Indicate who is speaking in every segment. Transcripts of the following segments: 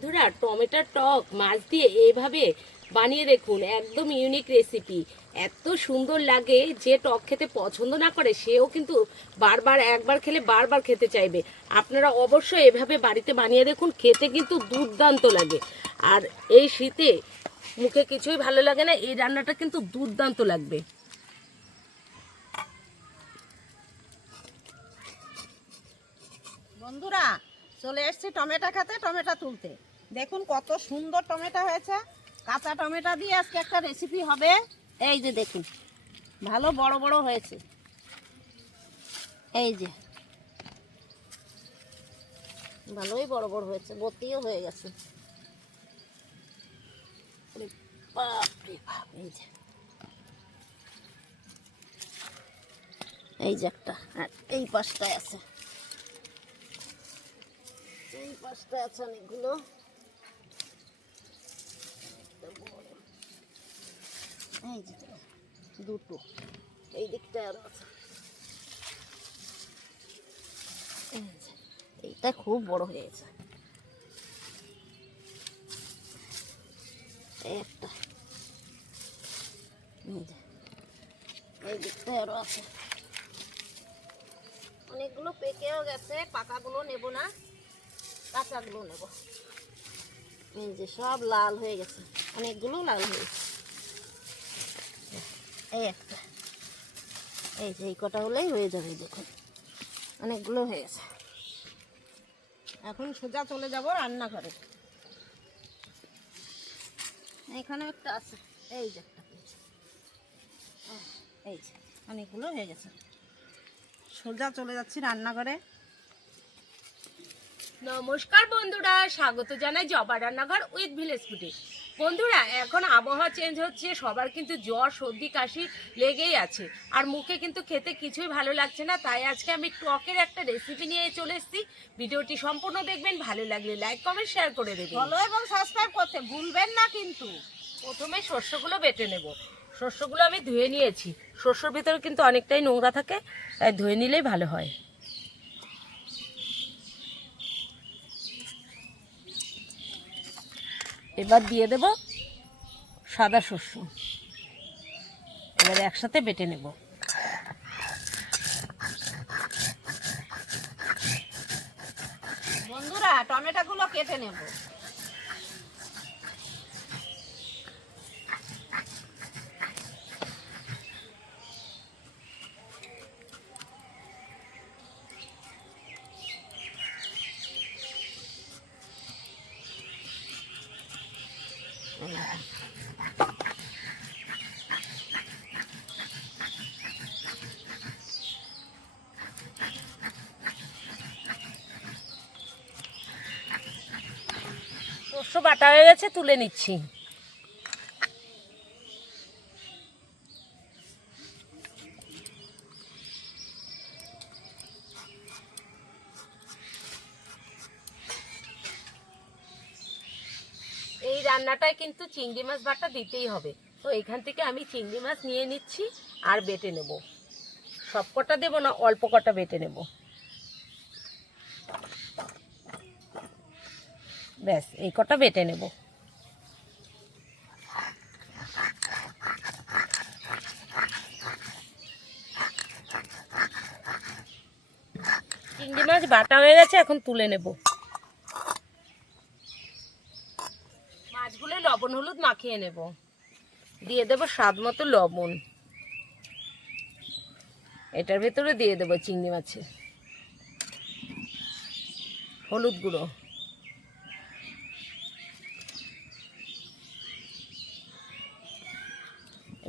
Speaker 1: বন্ধুরা, টমেটোর টক, মাছ দিয়ে এইভাবে বানিয়ে দেখুন, একদম ইউনিক রেসিপি এত সুন্দর লাগে, যে টক খেতে পছন্দ না করে, সেও কিন্তু বারবার, একবার খেলে বারবার খেতে চাইবে। আপনারা অবশ্যই এভাবে বাড়িতে বানিয়ে দেখুন, খেতে কিন্তু দুর্দান্ত লাগে। আর এই শীতে মুখে কিছুই ভালো লাগে না, এই রান্নাটা কিন্তু দুর্দান্ত লাগবে।
Speaker 2: বন্ধুরা, চলে এসেছি টমেটো খেতে, টমেটো তুলতে। দেখুন কত সুন্দর টমেটো হয়েছে। কাঁচা টমেটো দিয়ে আজকে একটা রেসিপি হবে। এই যে দেখুন, ভালো বড় বড় হয়েছে। এই যে, ভালোই বড় বড় হয়েছে বতিও হয়ে গেছে। এই যে। এই যে একটা, আর এই পাশটায় আছে। এই পাশটায় আছে অনেকগুলো। এই যে, দুটো। এই দিকটা আরও আছে। এইটা খুব বড় হয়েছে একটা। এই দিকটা আরও আছে। অনেকগুলো পেকেও গেছে, পাকাগুলো নেব না, কাঁচাগুলো নেব। এই যে, সব লাল হয়ে গেছে। অনেকগুলো লাল হয়ে গেছে। এই একটা। এই যে এই কটা হলেই হয়ে যাবে দেখুন। অনেকগুলো হয়ে গেছে। এখন সোজা চলে যাব রান্নাঘরে। এখানে একটা আছে। এই যে একটা। এই যে, অনেকগুলো হয়ে গেছে। সোজা চলে যাচ্ছি রান্নাঘরে।
Speaker 1: নমস্কার বন্ধুরা, স্বাগত জানাই জবা রান্নাঘর উইথ ভিলেজ ফুডে। বন্ধুরা এখন আবহাওয়া চেঞ্জ হচ্ছে সবার কিন্তু জ্বর সর্দি কাশি লেগেই আছে। আর মুখে কিন্তু খেতে কিছুই ভালো লাগছে না তাই আজকে আমি টকের একটা রেসিপি নিয়ে চলে এসেছি। ভিডিওটি সম্পূর্ণ দেখবেন ভালো লাগলে লাইক কমেন্ট শেয়ার করে দেবেন।
Speaker 2: ফলো এবং সাবস্ক্রাইব করতে ভুলবেন না কিন্তু।
Speaker 1: প্রথমে শস্যগুলো বেটে নেব। শস্যগুলো আমি ধুয়ে নিয়েছি। শস্যর ভিতরে কিন্তু অনেকটাই নোংরা থাকে তাই ধুয়ে নিলেই ভালো হয়। এবার দিয়ে দেব সাদা শস্য। এবার একসাথে বেটে নেব।
Speaker 2: বন্ধুরা টমেটোগুলো কেটে নেব
Speaker 1: শস্য বাটা হয়ে গেছে, তুলে নিচ্ছি। এই রান্নাটায় কিন্তু চিংড়ি মাছ বাটা দিতেই হবে। তো এখান থেকে আমি চিংড়ি মাছ নিয়ে নিচ্ছি আর বেটে নেব। সব কটা দেবো না, অল্প কটা বেটে নেব। ব্যাস, এই কটা বেটে নেব। চিংড়ি মাছ বাটা হয়ে গেছে, এখন তুলে নেব। মাছগুলো লবণ হলুদ মাখিয়ে নেব। দিয়ে দেবো স্বাদ মতো লবণ। এটার ভেতরে দিয়ে দেবো চিংড়ি মাছের। হলুদ গুঁড়ো।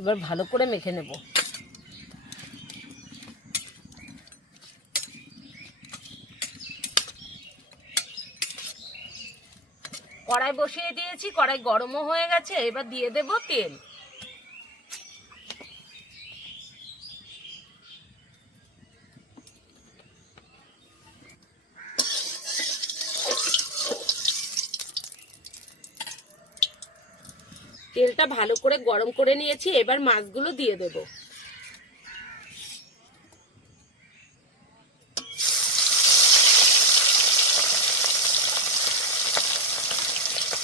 Speaker 1: এবার ভালো করে মেখে নেব। কড়াই বসিয়ে দিয়েছি, কড়াই গরমও হয়ে গেছে, এবার দিয়ে দেব তেল। তেলটা ভালো করে গরম করে নিয়েছি, এবার মাছগুলো দিয়ে দেব।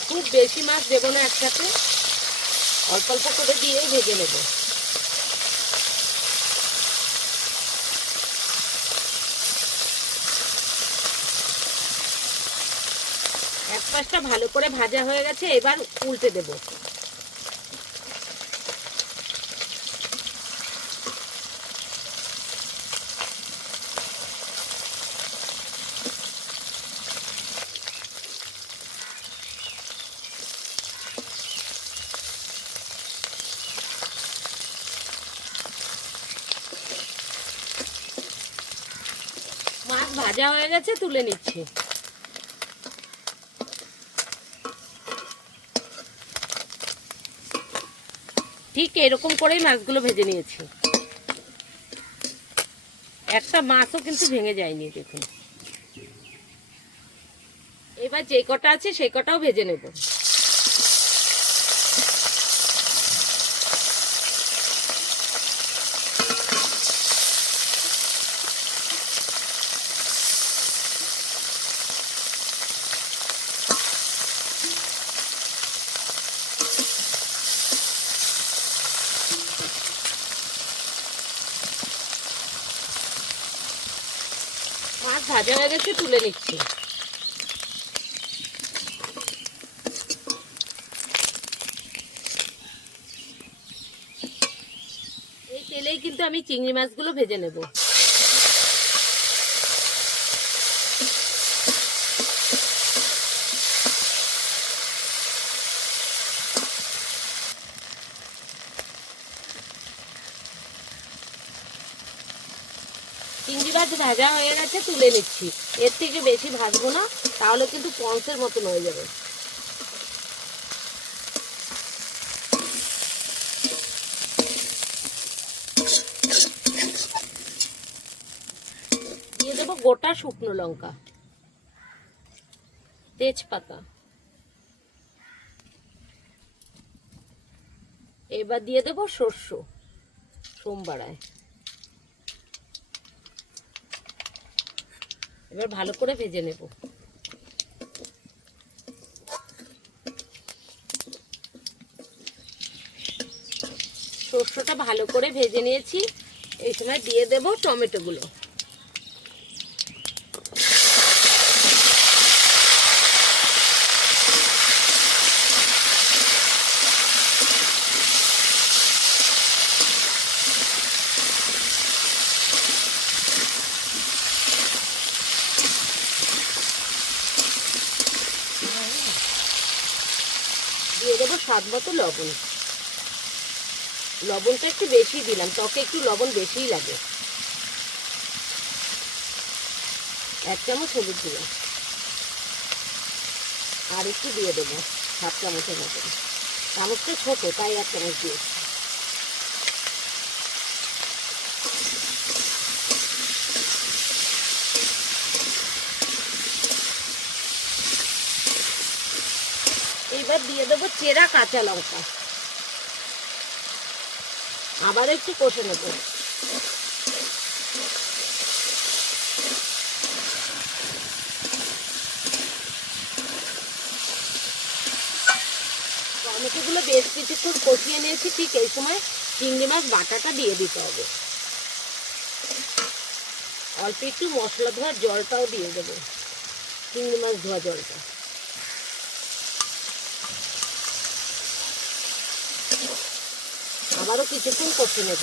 Speaker 1: খুব বেশি মাছ দেবো না একসাথে, অল্প অল্প করে দিয়ে ভেজে নেব। এক পাশটা ভালো করে ভাজা হয়ে গেছে, এবার উল্টে দেব। মাছ ভাজা হয়ে গেছে, তুলে নিচ্ছি। ঠিক এরকম করেই মাছগুলো ভেজে নিয়েছি। একটা মাছও কিন্তু ভেঙে যায়নি, দেখুন। এবার যে কটা আছে সেই কটাও ভেজে নেব। ভাজা হয়ে গেছে তুলে নিচ্ছি। এই তেলেই কিন্তু আমি চিংড়ি মাছগুলো ভেজে নেব। মাছ ভাজা হয়ে গেছে, তুলে নিচ্ছি। এর থেকে বেশি ভাজবো না, তাহলে কিন্তু পন্সের মতন হয়ে যাবে। দিয়ে দেবো গোটা শুকনো লঙ্কা। তেজপাতা। এবার দিয়ে দেবো শস্য সোমবারায়। এবার ভালো করে ভেজে নেব। সর্ষেটা ভালো করে ভেজে নিয়েছি। এই সময় দিয়ে দেব টমেটোগুলো দিয়ে দেবো স্বাদ মতো লবণ। লবণটা একটু বেশি দিলাম, ত্বকে একটু লবণ বেশিই লাগে। এক চামচ হলুদ দিলাম। আর একটু দিয়ে দেবো সাত চামচের মতো চামচটা ছোট, তাই এক চামচ দিয়েছি এবার দিয়ে দেবো চেরা কাঁচা লঙ্কা। আবার একটু কষে নেব। টমেটোগুলো বেশ কিছুক্ষণ কষিয়ে নিয়েছি, ঠিক এই সময় চিংড়ি মাছ বাটাটা দিয়ে দিতে হবে। অল্প একটু মশলা ধোয়ার জলটাও দিয়ে দেবো, চিংড়ি মাছ ধোয়া জলটা। আবারও কিছুক্ষণ কষে নেব।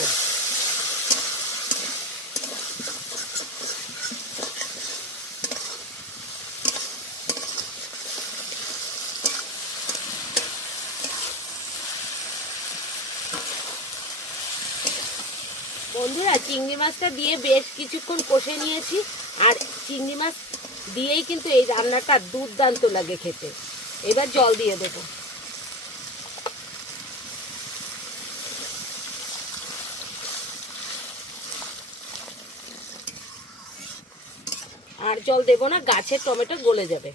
Speaker 1: বন্ধুরা, চিংড়ি মাছটা দিয়ে বেশ কিছুক্ষণ কষে নিয়েছি, আর চিংড়ি মাছ দিয়েই কিন্তু এই রান্নাটা দুর্দান্ত লাগে খেতে। এবার জল দিয়ে দেবো। আর জল দেবো না, গাছের টমেটো গলে যাবে।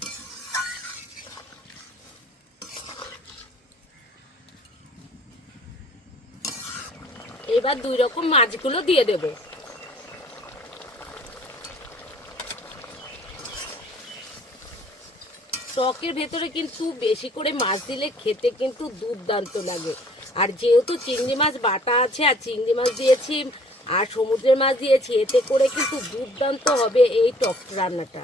Speaker 1: এবার দুই রকম মাছগুলো দিয়ে দেব। টকের ভেতরে কিন্তু বেশি করে মাছ দিলে খেতে কিন্তু দুর্দান্ত লাগে। আর যেহেতু চিংড়ি মাছ বাটা আছে, আর চিংড়ি মাছ দিয়েছি আর সমুদ্রের মাছ দিয়েছি, এতে করে কিন্তু দুর্দান্ত হবে এই টক রান্নাটা।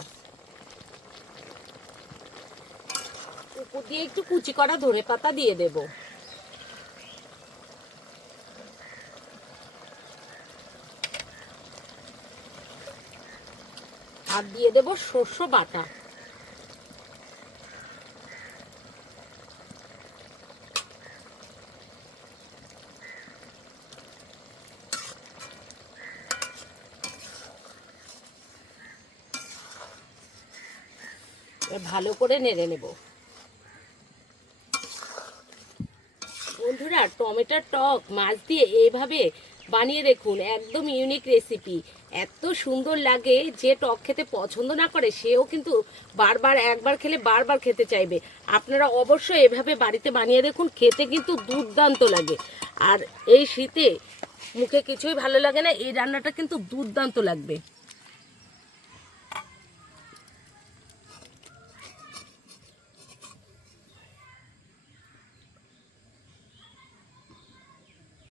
Speaker 1: উপর দিয়ে একটু কুচি করা ধনে পাতা দিয়ে দেব। আর দিয়ে দেব শস্য বাটা। ভালো করে নেড়ে নেব। বন্ধুরা, টমেটোর টক মাছ দিয়ে এইভাবে বানিয়ে দেখুন, একদম ইউনিক রেসিপি এত সুন্দর লাগে, যে টক খেতে পছন্দ না করে, সেও কিন্তু বারবার, একবার খেলে বারবার খেতে চাইবে। আপনারা অবশ্যই এভাবে বাড়িতে বানিয়ে দেখুন, খেতে কিন্তু দুর্দান্ত লাগে। আর এই শীতে মুখে কিছুই ভালো লাগে না, এই রান্নাটা কিন্তু দুর্দান্ত লাগবে।